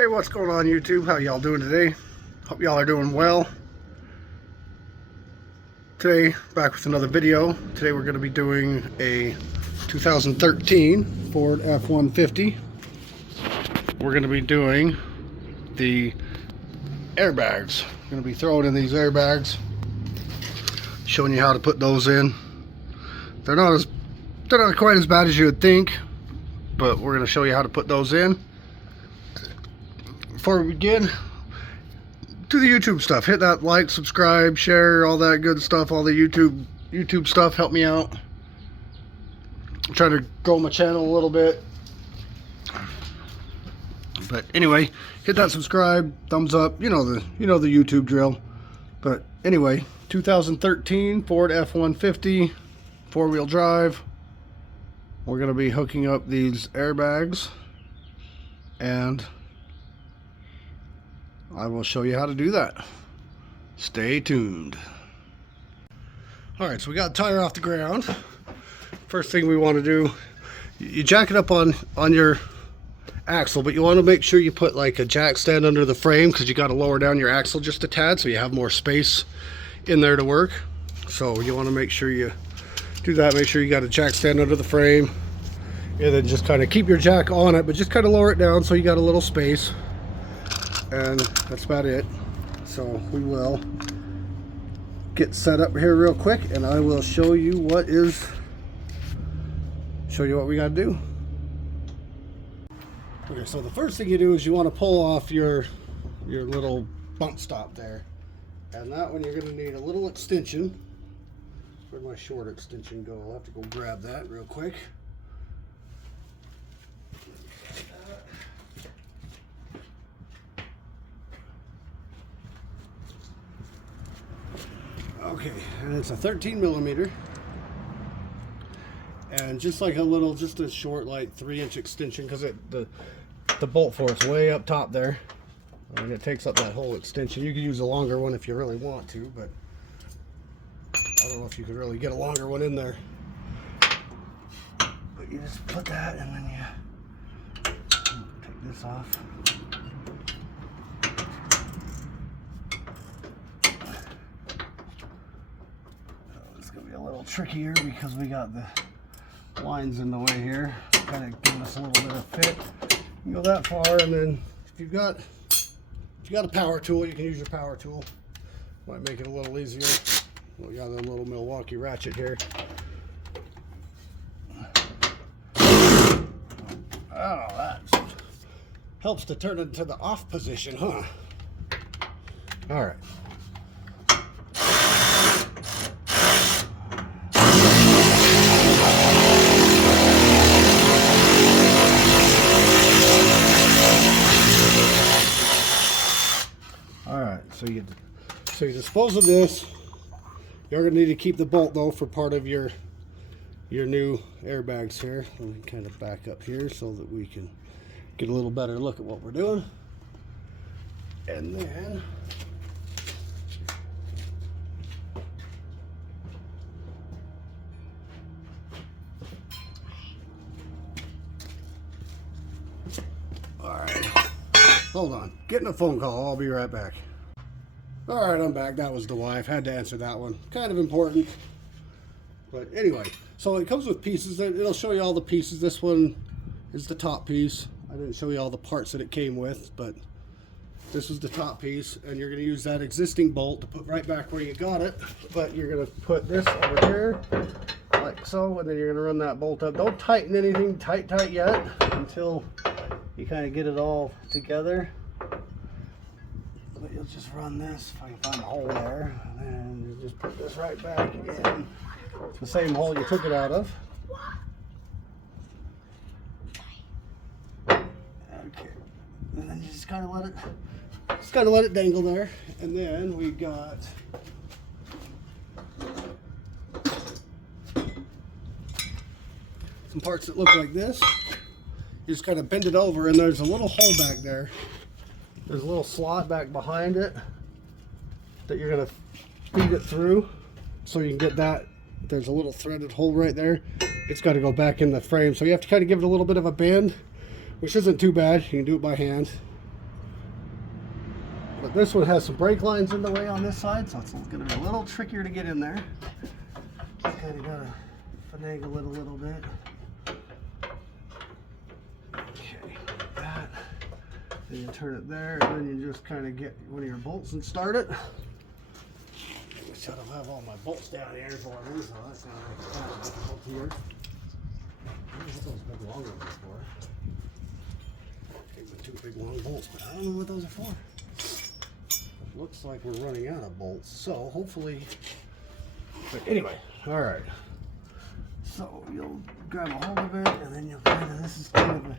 Hey, what's going on YouTube? How y'all doing today? Hope y'all are doing well. Today, back with another video. Today we're going to be doing a 2013 Ford F-150. We're going to be doing the airbags. We're going to be throwing in these airbags, showing you how to put those in. They're not quite as bad as you would think, but we're going to show you how to put those in. Before we begin, do the YouTube stuff. Hit that like, subscribe, share, all that good stuff, all the YouTube stuff. Help me out. I'm trying to grow my channel a little bit. But anyway, hit that subscribe, thumbs up. You know the YouTube drill. But anyway, 2013 Ford F-150 four-wheel drive. We're going to be hooking up these airbags, and I will show you how to do that. Stay tuned. Alright, so we got the tire off the ground. First thing we want to do, you jack it up on your axle, but you want to make sure you put like a jack stand under the frame, because you got to lower down your axle just a tad so you have more space in there to work. So you want to make sure you do that. Make sure you got a jack stand under the frame, and then just kind of keep your jack on it, but just kind of lower it down so you got a little space. And that's about it. So we will get set up here real quick, and I will show you what we got to do. Okay, so the first thing you do is you want to pull off your little bump stop there, and that one you're going to need a little extension. Where'd my short extension go? I'll have to go grab that real quick. Okay, and it's a 13 millimeter, and just like just a short, like 3-inch extension, because the bolt for it's way up top there, and it takes up that whole extension. You could use a longer one if you really want to, but I don't know if you could really get a longer one in there. But you just put that, and then you take this off. A little trickier because we got the lines in the way here, kind of giving us a little bit of fit. You go that far, and then if you got a power tool, you can use your power tool. Might make it a little easier. We got a little Milwaukee ratchet here. Oh, that helps to turn it into the off position, huh? All right. So you dispose of this. You're going to need to keep the bolt though for part of your new airbags here. Let me kind of back up here so that we can get a little better look at what we're doing. And then alright, hold on, getting a phone call. I'll be right back. Alright, I'm back. That was the wife. Had to answer that one. Kind of important. But anyway, so it comes with pieces. It'll show you all the pieces. This one is the top piece. I didn't show you all the parts that it came with, but this was the top piece. And you're going to use that existing bolt to put right back where you got it. But you're going to put this over here, like so, and then you're going to run that bolt up. Don't tighten anything tight yet until you kind of get it all together. But you'll just run this, if I can find a hole there, and you just put this right back in the same hole you took it out of. Okay, and then you just kind of let it dangle there. And then we got some parts that look like this. You just kind of bend it over, and there's a little hole back there. There's a little slot back behind it that you're going to feed it through, so you can get that. There's a little threaded hole right there. It's got to go back in the frame, so you have to kind of give it a little bit of a bend, which isn't too bad. You can do it by hand. But this one has some brake lines in the way on this side, so it's going to be a little trickier to get in there. Just kind of got to finagle it a little bit. Okay, like that. Then you turn it there, and then you just kind of get one of your bolts and start it. Which I don't have all my bolts down here for me, so that's kind of difficult here. I don't know what those big long ones are for. Okay, the two big long bolts, but I don't know what those are for. Looks like we're running out of bolts, so hopefully. But anyway, all right. So you'll grab a hold of it, and then you'll kind of. This is kind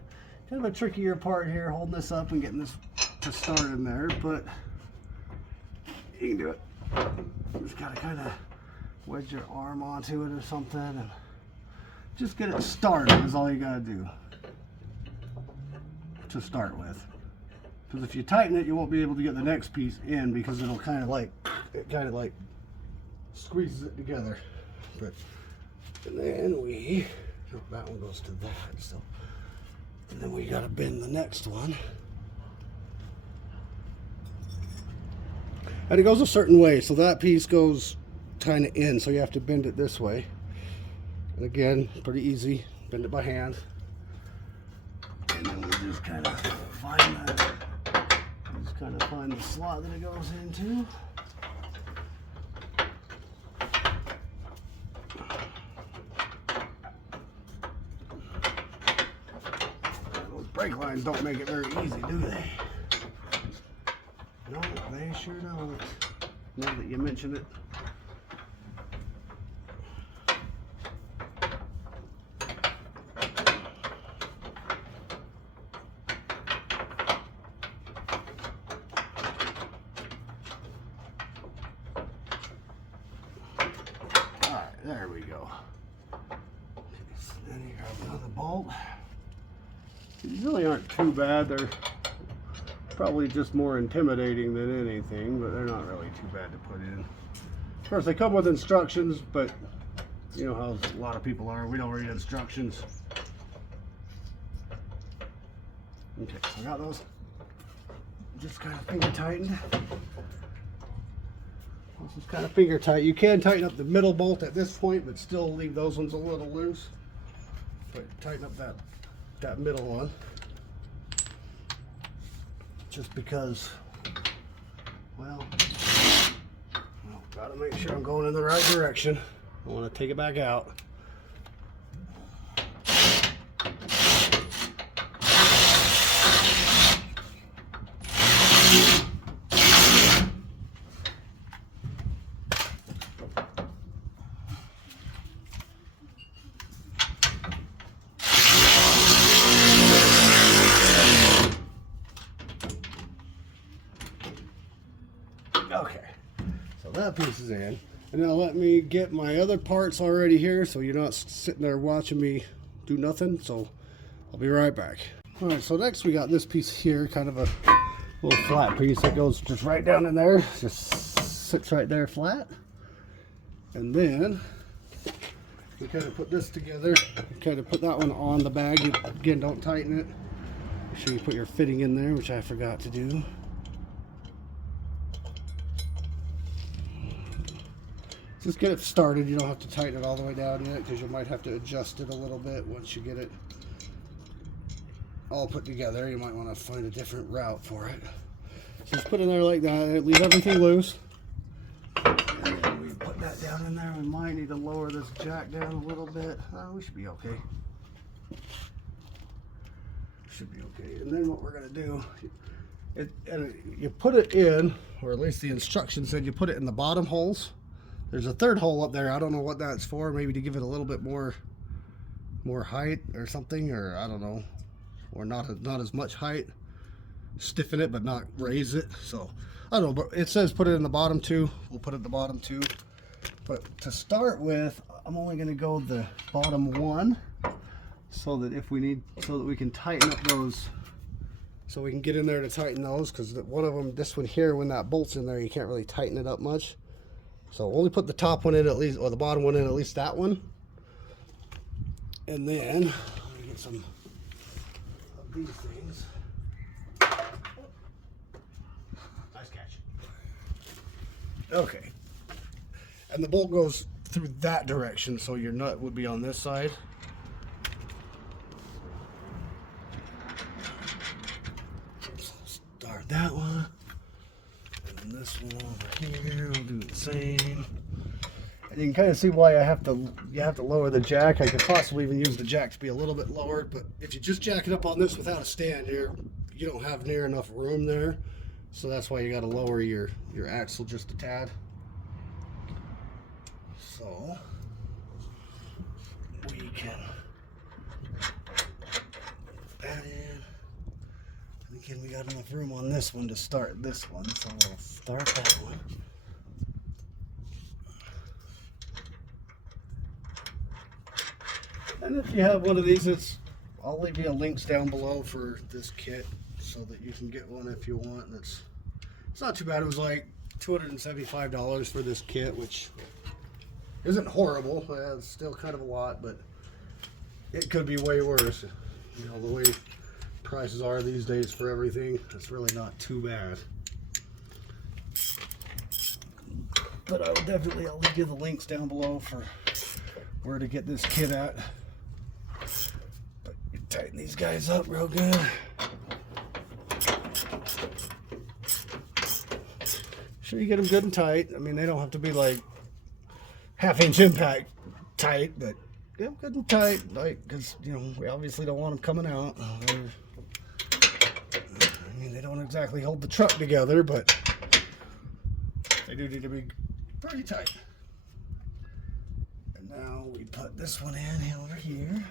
of a trickier part here, holding this up and getting this to start in there, but you can do it. You just gotta kind of wedge your arm onto it or something, and just get it started. Is all you gotta do to start with. Because if you tighten it, you won't be able to get the next piece in because it'll kind of like squeezes it together. But and then we, oh, that one goes to that. So, and then we got to bend the next one, and it goes a certain way. So that piece goes kind of in. So you have to bend it this way. And again, pretty easy. Bend it by hand, and then we just kind of find that. Kind of find the slot that it goes into. Those brake lines don't make it very easy, do they? No, they sure don't. Now that you mention it. There we go. So then you grab another bolt. These really aren't too bad. They're probably just more intimidating than anything, but they're not really too bad to put in. Of course, they come with instructions, but you know how a lot of people are. We don't read instructions. Okay, so I got those just kind of finger tightened. This is kind of finger tight. You can tighten up the middle bolt at this point, but still leave those ones a little loose. But tighten up that middle one. Just because, well, gotta make sure I'm going in the right direction. I want to take it back out. Okay, so that piece is in. And now let me get my other parts already here so you're not sitting there watching me do nothing. So I'll be right back. All right, so next we got this piece here, kind of a little flat piece that goes just right down in there. Just sits right there flat. And then we kind of put this together, kind of put that one on the bag. You, again, don't tighten it. Make sure you put your fitting in there, which I forgot to do. Just get it started. You don't have to tighten it all the way down yet because you might have to adjust it a little bit once you get it all put together. You might want to find a different route for it. Just put it in there like that. Leave everything loose. And then we put that down in there. We might need to lower this jack down a little bit. We should be okay. Should be okay. And then what we're going to do, you put it in, or at least the instructions said you put it in the bottom holes. There's a third hole up there. I don't know what that's for. Maybe to give it a little bit more height or something, or I don't know, or not as much height. Stiffen it, but not raise it. So I don't know. But it says put it in the bottom two. We'll put it in the bottom two. But to start with, I'm only going to go the bottom one, so that if we need, so that we can tighten up those. So we can get in there to tighten those, because one of them, this one here, when that bolt's in there, you can't really tighten it up much. So only put the top one in at least, or the bottom one in at least that one. And then, let me get some of these things. Nice catch. Okay. And the bolt goes through that direction, so your nut would be on this side. So start that one. And this one over here, we'll do the same. And you can kind of see why you have to lower the jack. I could possibly even use the jack to be a little bit lower, but if you just jack it up on this without a stand here, you don't have near enough room there. So that's why you got to lower your axle just a tad. So we can put that in. And again, we got enough room on this one to start this one, so we'll start that one. And if you have one of these, I'll leave you links down below for this kit so that you can get one if you want. And it's not too bad. It was like $275 for this kit, which isn't horrible. It's still kind of a lot, but it could be way worse. You know, the way prices are these days for everything, it's really not too bad. But I'll leave you the links down below for where to get this kit at. But you tighten these guys up real good. Sure you get them good and tight. I mean, they don't have to be like half-inch impact tight, but get them good and tight, like, because, you know, we obviously don't want them coming out. I mean, they don't exactly hold the truck together, but they do need to be pretty tight. And now we put this one in over here.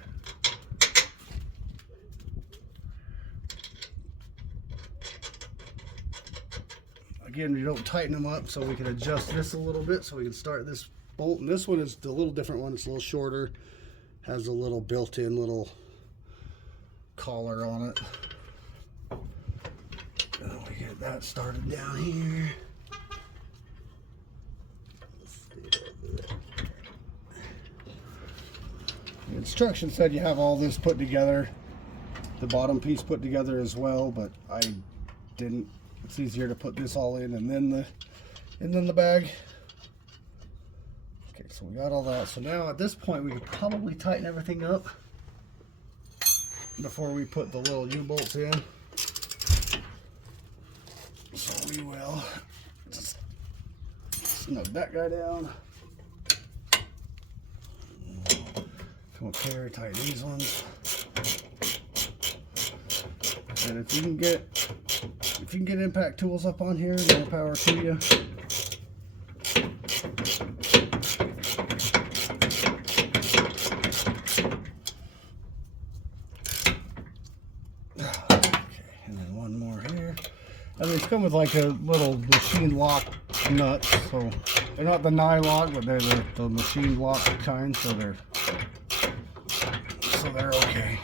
Again, we don't tighten them up, so we can adjust this a little bit so we can start this bolt. And this one is the little different one. It's a little shorter, has a little built-in little collar on it. And we get that started down here. The instructions said you have all this put together, the bottom piece put together as well, but I didn't. It's easier to put this all in and then the bag. Okay, so we got all that. So now at this point we could probably tighten everything up before we put the little U-bolts in. So we will just snug that guy down. Okay, tighten these ones. And if you can get impact tools up on here, more power to you. Okay, and then one more here. And these come with like a little machine lock nut, so they're not the nylon, but they're the machine lock kind, so they're okay.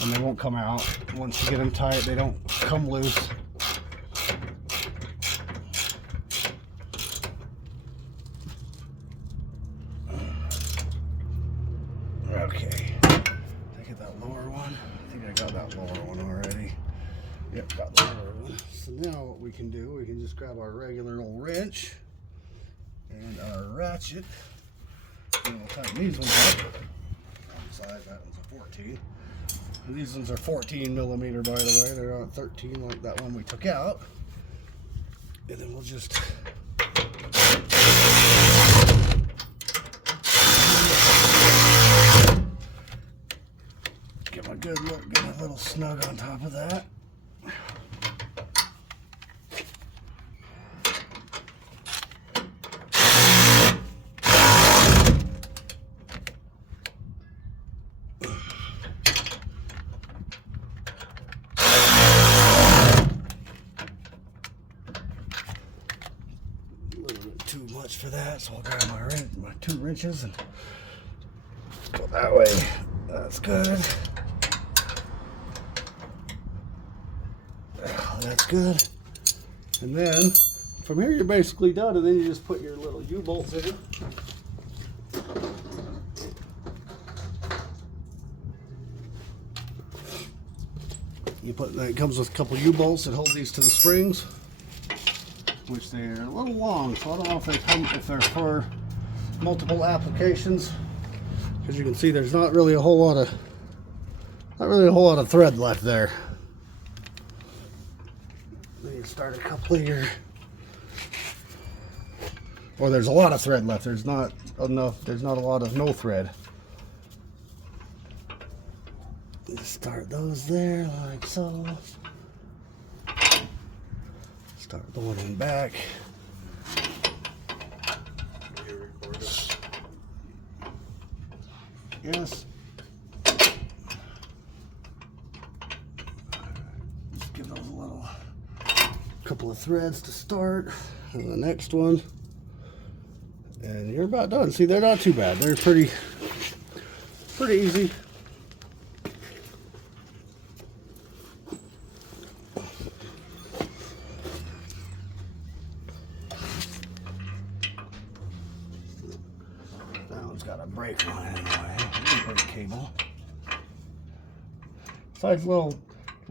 And they won't come out. Once you get them tight, they don't come loose. Okay. Did I get that lower one? I think I got that lower one already. Yep, got the lower one. So now what we can do, we can just grab our regular old wrench and our ratchet. And we'll tighten these ones up. Size, that one's a 14. And these ones are 14 millimeter, by the way. They're not 13 like that one we took out. And then we'll just give a good look, get a little snug on top of that. Too much for that, so I'll grab my two wrenches and go that way. That's good. That's good. And then from here you're basically done, and then you just put your little U-bolts in. You put that, it comes with a couple U-bolts that hold these to the springs. which they're a little long, so I don't know if they're for multiple applications. As you can see, there's not really a whole lot of thread left there. Then you start a couple of your, or there's a lot of thread left. There's not enough. There's not a lot of no thread. Just start those there like so. Start the one in back. Yes. Just give those a little couple of threads to start. And the next one. And you're about done. See, they're not too bad. They're pretty easy. Got a brake line anyway, brake cable. So it's a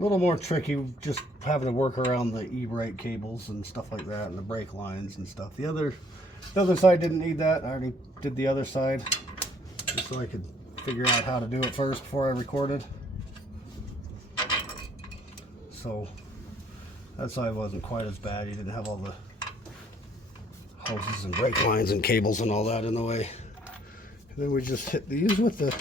little more tricky, just having to work around the e-brake cables and stuff like that, and the brake lines and stuff. The other side didn't need that. I already did the other side, just so I could figure out how to do it first before I recorded. So that side wasn't quite as bad. You didn't have all the hoses and brake lines and cables and all that in the way. And then we just hit these with our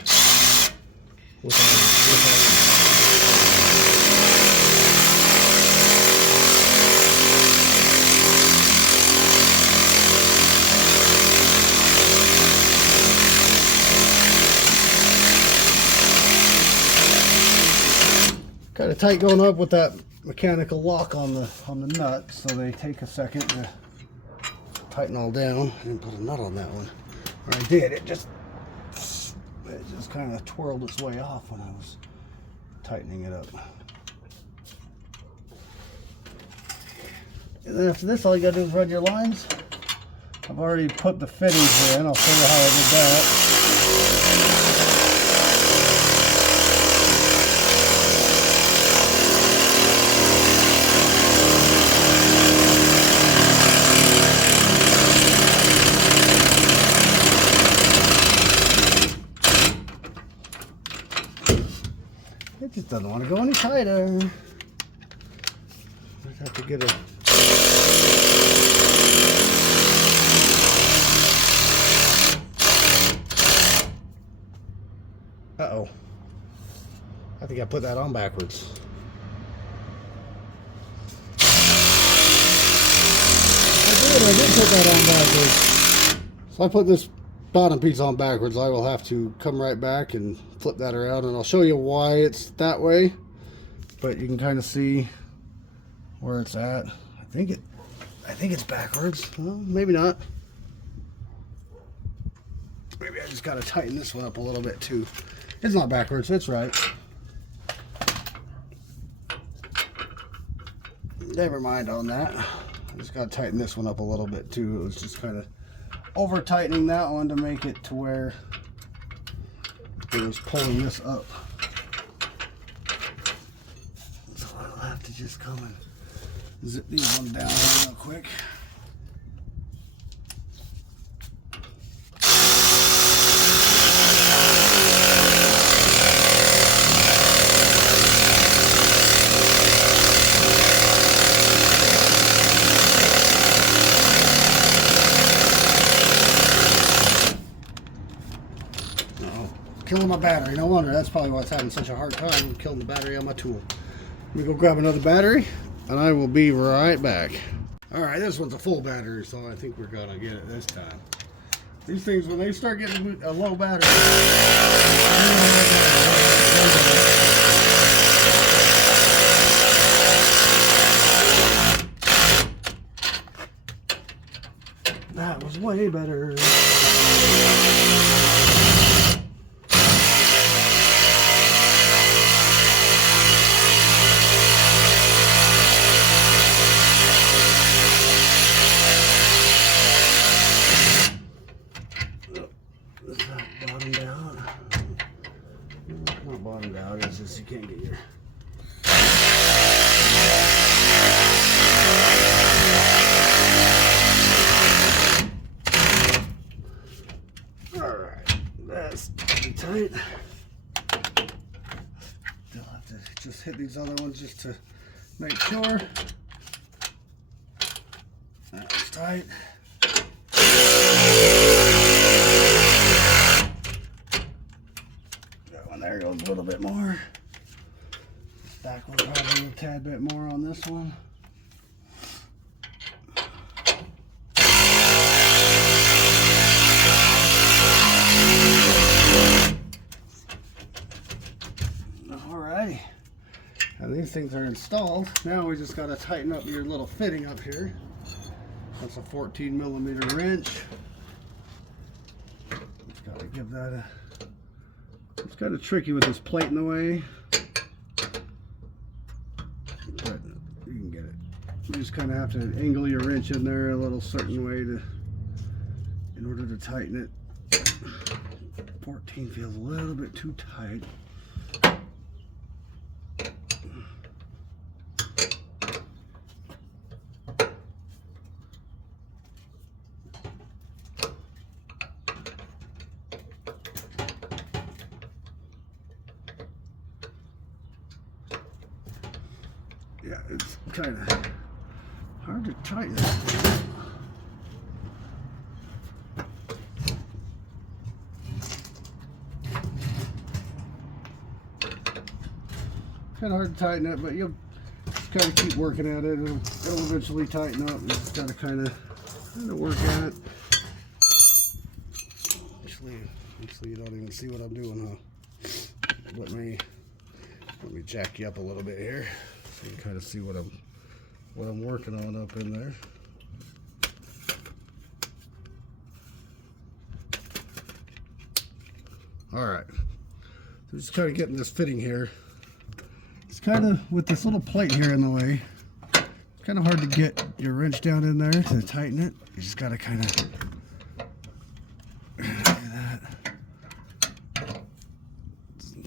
kind of tight going up with that mechanical lock on the nut, so they take a second to tighten all down. I didn't put a nut on that one. Or I did, it just kind of twirled its way off when I was tightening it up. And then after this, all you gotta do is run your lines. I've already put the fittings in. I'll show you how I did that. It just doesn't want to go any tighter. I have to get it. Uh-oh. I think I put that on backwards. I did put that on backwards. So I put this bottom piece on backwards. I will have to come right back and flip that around, and I'll show you why it's that way. But you can kind of see where it's at. I think it's backwards. Well, maybe not. Maybe I just got to tighten this one up a little bit too. It's not backwards. It's right. Never mind on that. I just got to tighten this one up a little bit too. It was just kind of over tightening that one to make it to where it was pulling this up. So I'll have to just come and zip these ones down real quick. Killing my battery. No wonder. That's probably why it's having such a hard time killing the battery on my tool. Let me go grab another battery, and I will be right back. Alright, this one's a full battery, so I think we're going to get it this time. These things, when they start getting a low battery... That was way better. Bottomed out. Not bottomed out, it's just you can't get your... these other ones just to make sure. That's tight. That one there goes a little bit more. This back one probably a tad bit more on this one. Alrighty. Now these things are installed. Now we just got to tighten up your little fitting up here. That's a 14mm wrench. Just got to give that a... It's kind of tricky with this plate in the way, but you can get it. You just kind of have to angle your wrench in there a little certain way in order to tighten it. 14 feels a little bit too tight. Yeah, it's kind of hard to tighten it. Kind of hard to tighten it, but you'll just kind of keep working at it. It'll eventually tighten up. You just got to kind of work at it. Actually, you don't even see what I'm doing, huh? Let me jack you up a little bit here. So you can kind of see what I'm working on up in there. All right, so just kind of getting this fitting here. It's kind of with this little plate here in the way. It's kind of hard to get your wrench down in there to tighten it. You just got to kind of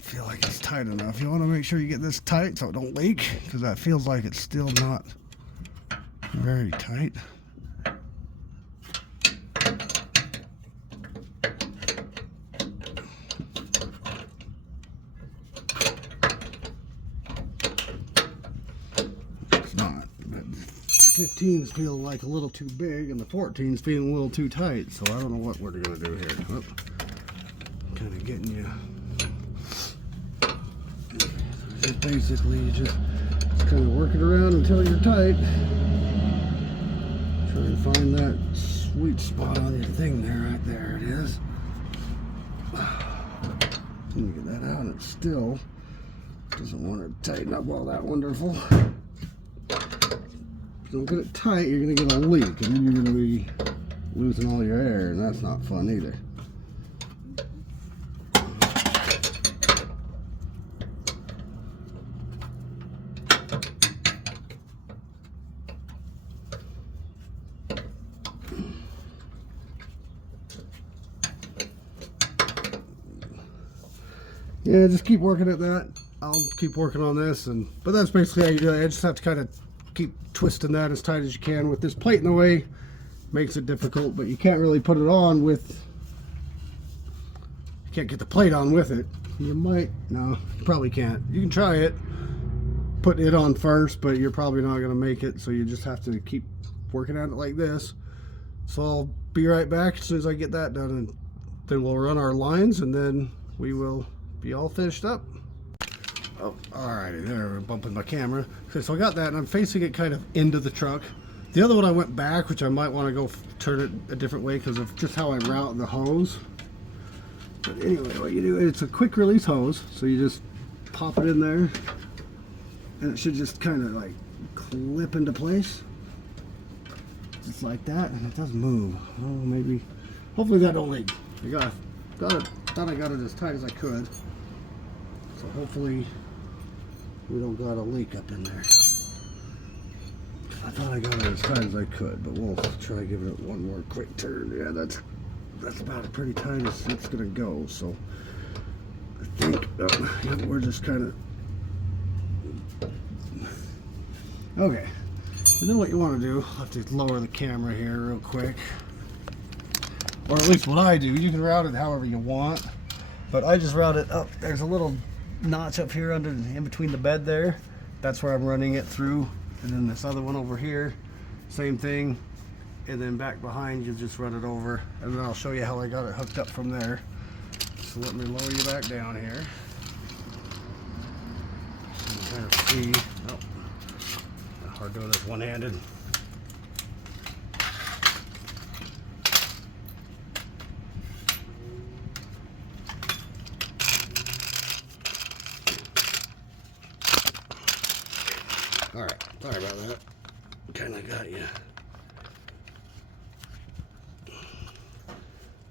feel like it's tight enough. You want to make sure you get this tight so it don't leak, because that feels like it's still not very tight. It's not, but 15s feel like a little too big and the 14s feeling a little too tight, so I don't know what we're going to do here. Oh, kind of getting you. Just basically you just kind of work it around until you're tight. Try and find that sweet spot on your thing there. Right there it is. Let me get that out. It still doesn't want to tighten up all that wonderful. If you don't get it tight, you're going to get a leak, and then you're going to be losing all your air, and that's not fun either. Yeah, just keep working at that. I'll keep working on this, but that's basically how you do it. I just have to kind of keep twisting that as tight as you can. With this plate in the way, makes it difficult, but you can't really put it on with, you can't get the plate on with it. You might, no, you probably can't. You can try it, put it on first, but you're probably not going to make it, so you just have to keep working at it like this. So I'll be right back as soon as I get that done, and then we'll run our lines, and then we will be all finished up. Oh, alrighty, there, we're bumping my camera. Okay, so I got that, and I'm facing it kind of into the truck. The other one I went back, which I might want to go turn it a different way because of just how I route the hose. But anyway, what you do, it's a quick release hose, so you just pop it in there, and it should just kind of like clip into place, just like that, and it does move. Oh, maybe, hopefully that don't leak. I thought I got it as tight as I could. So hopefully we don't got a leak up in there. I thought I got it as tight as I could, but we'll try giving it one more quick turn. Yeah, that's about pretty tight as it's gonna go. So I think yeah, we're just kind of okay. And then what you want to do, I'll have to lower the camera here real quick, or at least what I do. You can route it however you want, but I just route it up. There's a little notch up here in between the bed there. that's where I'm running it through. And then this other one over here, same thing. And then back behind, you just run it over. And then I'll show you how I got it hooked up from there. So let me lower you back down here. So you can kind of see. Oh, hard doing this one-handed. All right, sorry about that. Kind of got you.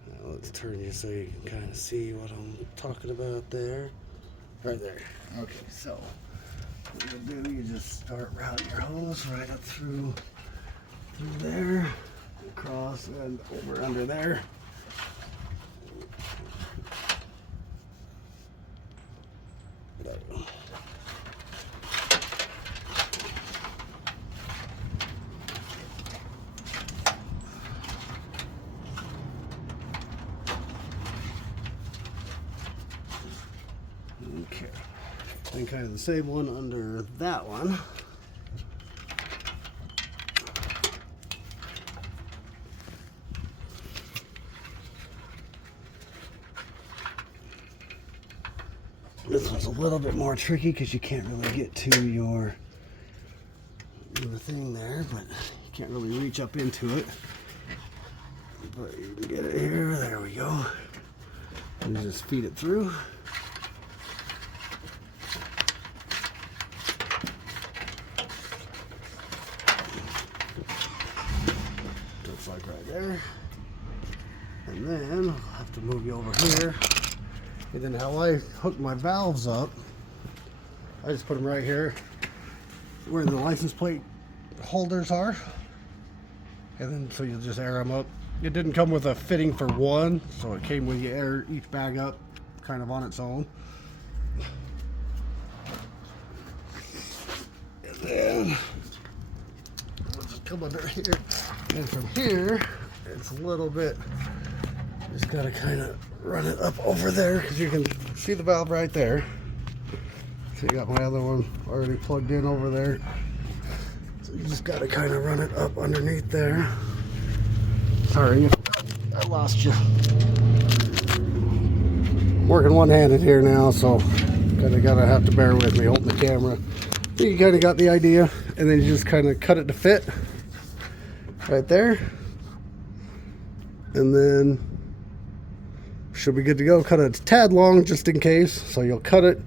Now let's turn you so you can kind of see what I'm talking about there. Right there. Okay, so what you do, you just start routing your hose right up through there, across and over under there. There we go. Okay, and kind of the same one under that one. This one's a little bit more tricky because you can't really get to the thing there, but you can't really reach up into it. But you can get it here. There we go. And you just feed it through. Just like right there. And then I'll have to move you over here. And then how I hook my valves up, I just put them right here where the license plate holders are. And then so you'll just air them up. It didn't come with a fitting for one, so it came when you air each bag up kind of on its own. And then we'll just come under here. And from here, it's a little bit, just gotta kind of run it up over there because you can see the valve right there. So you got my other one already plugged in over there. So you just got to kind of run it up underneath there. Sorry, I lost you. Working one-handed here now, so gotta have to bear with me holding the camera. You kind of got the idea, and then you just kind of cut it to fit right there, and then should be good to go. Cut it a tad long just in case, so you'll cut it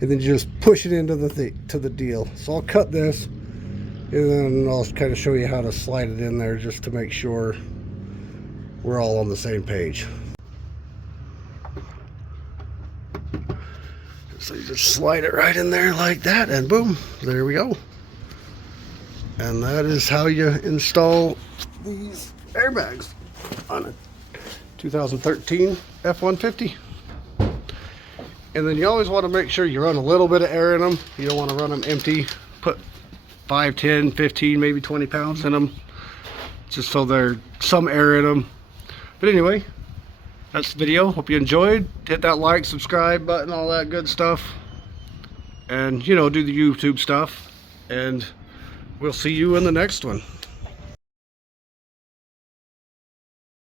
and then you just push it into the deal. So I'll cut this and then I'll kind of show you how to slide it in there just to make sure we're all on the same page. So you just slide it right in there like that, and boom, there we go. And that is how you install these airbags on a 2013 F150. And then you always want to make sure you run a little bit of air in them. You don't want to run them empty. Put 5, 10, 15, maybe 20 pounds in them, just so there's some air in them. But anyway, that's the video. Hope you enjoyed. Hit that like, subscribe button, all that good stuff. And, you know, do the YouTube stuff. And we'll see you in the next one.